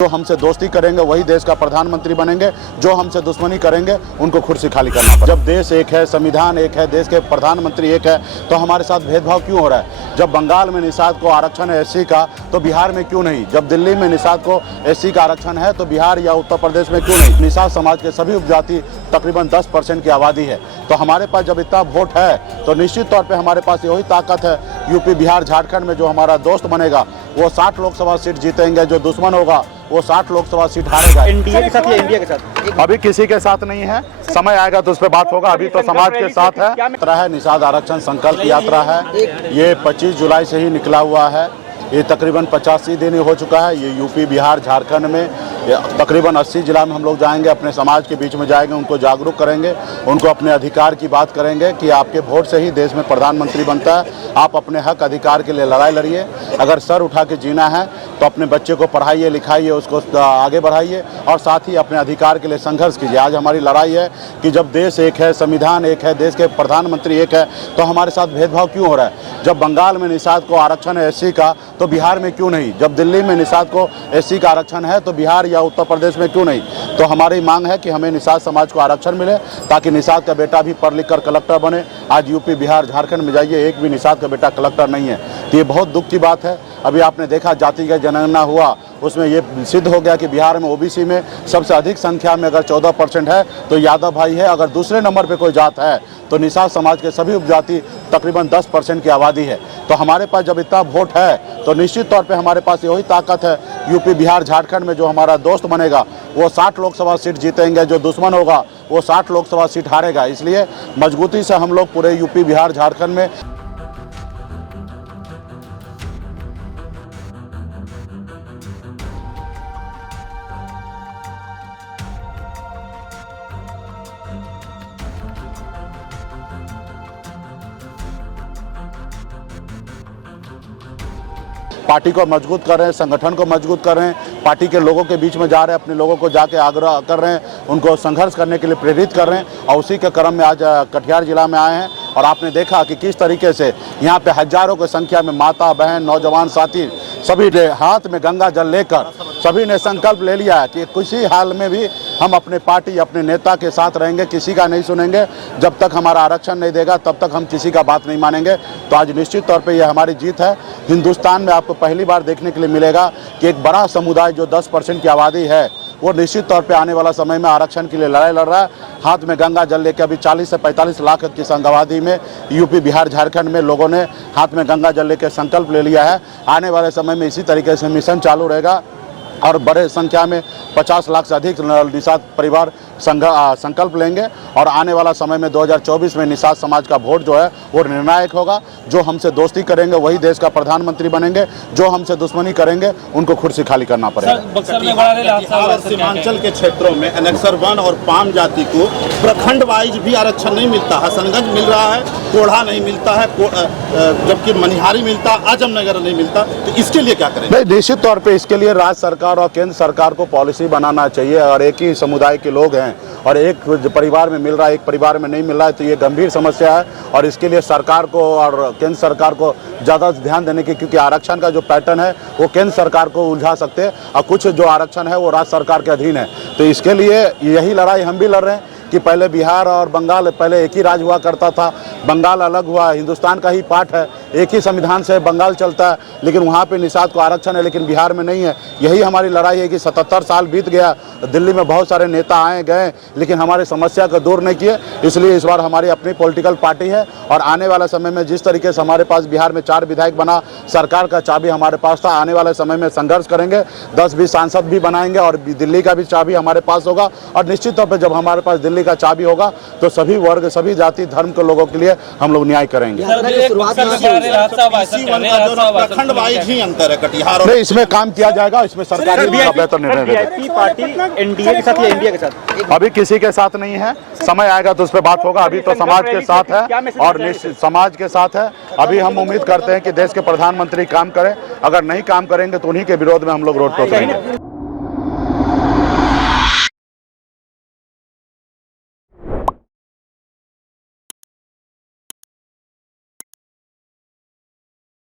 जो हमसे दोस्ती करेंगे वही देश का प्रधानमंत्री बनेंगे, जो हमसे दुश्मनी करेंगे उनको कुर्सी खाली करना पड़ेगा। जब देश एक है, संविधान एक है, देश के प्रधानमंत्री एक है, तो हमारे साथ भेदभाव क्यों हो रहा है? जब बंगाल में निषाद को आरक्षण है एससी का, तो बिहार में क्यों नहीं? जब दिल्ली में निषाद को एससी का आरक्षण है, तो बिहार या उत्तर प्रदेश में क्यों नहीं? निषाद समाज के सभी उपजाति तकरीबन 10% की आबादी है, तो हमारे पास जब इतना वोट है तो निश्चित तौर पर हमारे पास यही ताकत है। यूपी, बिहार, झारखंड में जो हमारा दोस्त बनेगा वो 60 लोकसभा सीट जीतेंगे, जो दुश्मन होगा वो 60 लोकसभा सीट हारेगा। एनडीए के साथ या इंडिया के साथ? अभी किसी के साथ नहीं है, समय आएगा तो उस पर बात होगा। अभी तो समाज के साथ है। यात्रा है, निषाद आरक्षण संकल्प यात्रा है। ये 25 जुलाई से ही निकला हुआ है। ये तकरीबन 85 दिन हो चुका है। ये यूपी, बिहार, झारखंड में तकरीबन 80 जिला में हम लोग जाएंगे, अपने समाज के बीच में जाएंगे, उनको जागरूक करेंगे, उनको अपने अधिकार की बात करेंगे कि आपके वोट से ही देश में प्रधानमंत्री बनता है। आप अपने हक अधिकार के लिए लड़ाई लड़िए। अगर सर उठा के जीना है तो अपने बच्चे को पढ़ाइए, लिखाइए, उसको आगे बढ़ाइए और साथ ही अपने अधिकार के लिए संघर्ष कीजिए। आज हमारी लड़ाई है कि जब देश एक है, संविधान एक है, देश के प्रधानमंत्री एक है, तो हमारे साथ भेदभाव क्यों हो रहा है? जब बंगाल में निषाद को आरक्षण है एससी का, तो बिहार में क्यों नहीं? जब दिल्ली में निषाद को एससी का आरक्षण है, तो बिहार या उत्तर प्रदेश में क्यों नहीं? तो हमारी मांग है कि हमें निषाद समाज को आरक्षण मिले, ताकि निषाद का बेटा भी पढ़ लिख कर कलेक्टर बने। आज यूपी, बिहार, झारखंड में जाइए, एक भी निषाद का बेटा कलेक्टर नहीं है। तो ये बहुत दुख की बात है। अभी आपने देखा जातिगत जनगणना हुआ, उसमें ये सिद्ध हो गया कि बिहार में ओबीसी में सबसे अधिक संख्या में अगर 14% है तो यादव भाई है। अगर दूसरे नंबर पे कोई जात है तो निषाद समाज के सभी उपजाति तकरीबन 10% की आबादी है। तो हमारे पास जब इतना वोट है तो निश्चित तौर पे हमारे पास यही ताकत है। यूपी, बिहार, झारखंड में जो हमारा दोस्त बनेगा वो 60 लोकसभा सीट जीतेंगे, जो दुश्मन होगा वो 60 लोकसभा सीट हारेगा। इसलिए मजबूती से हम लोग पूरे यूपी, बिहार, झारखंड में पार्टी को मजबूत कर रहे हैं, संगठन को मजबूत कर रहे हैं, पार्टी के लोगों के बीच में जा रहे हैं, अपने लोगों को जाके आग्रह कर रहे हैं, उनको संघर्ष करने के लिए प्रेरित कर रहे हैं। और उसी के क्रम में आज कटिहार जिला में आए हैं और आपने देखा कि किस तरीके से यहाँ पे हजारों की संख्या में माता, बहन, नौजवान साथी सभी ने हाथ में गंगा जल लेकर सभी ने संकल्प ले लिया है कि किसी हाल में भी हम अपने पार्टी, अपने नेता के साथ रहेंगे, किसी का नहीं सुनेंगे। जब तक हमारा आरक्षण नहीं देगा तब तक हम किसी का बात नहीं मानेंगे। तो आज निश्चित तौर पे यह हमारी जीत है। हिंदुस्तान में आपको पहली बार देखने के लिए मिलेगा कि एक बड़ा समुदाय जो 10% की आबादी है वो निश्चित तौर पे आने वाला समय में आरक्षण के लिए लड़ाई लड़ रहा है। हाथ में गंगा जल लेकर अभी 40 से 45 लाख की संघ आबादी में यूपी, बिहार, झारखंड में लोगों ने हाथ में गंगा जल लेकर संकल्प ले लिया है। आने वाले समय में इसी तरीके से मिशन चालू रहेगा और बड़े संख्या में 50 लाख से अधिक निषाद परिवार संकल्प लेंगे और आने वाला समय में 2024 में निषाद समाज का वोट जो है वो निर्णायक होगा। जो हमसे दोस्ती करेंगे वही देश का प्रधानमंत्री बनेंगे, जो हमसे दुश्मनी करेंगे उनको कुर्सी खाली करना पड़ेगा। सीमांचल के क्षेत्रों में अनेक्सर 1 और पाम जाति को प्रखंड वाइज भी आरक्षण नहीं मिलता। हसनगंज मिल रहा है, कोढ़ा नहीं मिलता है, जबकि मनिहारी मिलता, आजमनगर नहीं मिलता। तो इसके लिए क्या करें? निश्चित तौर पर इसके लिए राज्य सरकार और केंद्र सरकार को पॉलिसी बनाना चाहिए। और एक ही समुदाय के लोग हैं और एक परिवार में मिल रहा है, एक परिवार में नहीं मिल रहा है, तो ये गंभीर समस्या है। और इसके लिए सरकार को और केंद्र सरकार को ज़्यादा ध्यान देने की, क्योंकि आरक्षण का जो पैटर्न है वो केंद्र सरकार को उलझा सकते हैं और कुछ जो आरक्षण है वो राज्य सरकार के अधीन है। तो इसके लिए यही लड़ाई हम भी लड़ रहे हैं कि पहले बिहार और बंगाल पहले एक ही राज्य हुआ करता था, बंगाल अलग हुआ, हिंदुस्तान का ही पार्ट है, एक ही संविधान से बंगाल चलता है, लेकिन वहाँ पे निषाद को आरक्षण है लेकिन बिहार में नहीं है। यही हमारी लड़ाई है कि 77 साल बीत गया, दिल्ली में बहुत सारे नेता आए गए लेकिन हमारी समस्या को दूर नहीं किए। इसलिए इस बार हमारी अपनी पॉलिटिकल पार्टी है और आने वाले समय में जिस तरीके से हमारे पास बिहार में 4 विधायक बना, सरकार का चाबी हमारे पास था, आने वाले समय में संघर्ष करेंगे, 10-20 सांसद भी बनाएंगे और दिल्ली का भी चाबी हमारे पास होगा। और निश्चित तौर पर जब हमारे पास दिल्ली का चाबी होगा तो सभी वर्ग, सभी जाति, धर्म के लोगों के लिए हम लोग न्याय करेंगे। प्रखंड वाइज ही अंतर है कटिहार और इसमें काम किया जाएगा, इसमें सरकार बेहतर निर्णय देगी। पार्टी एनडीए के साथ या इंडिया के साथ? अभी किसी के साथ नहीं है, समय आएगा तो उस पर बात होगा। अभी तो समाज के साथ है और समाज के साथ है। अभी हम उम्मीद करते हैं कि देश के प्रधानमंत्री काम करें, अगर नहीं काम करेंगे तो उन्हीं के विरोध में हम लोग रोड पर उतरेंगे।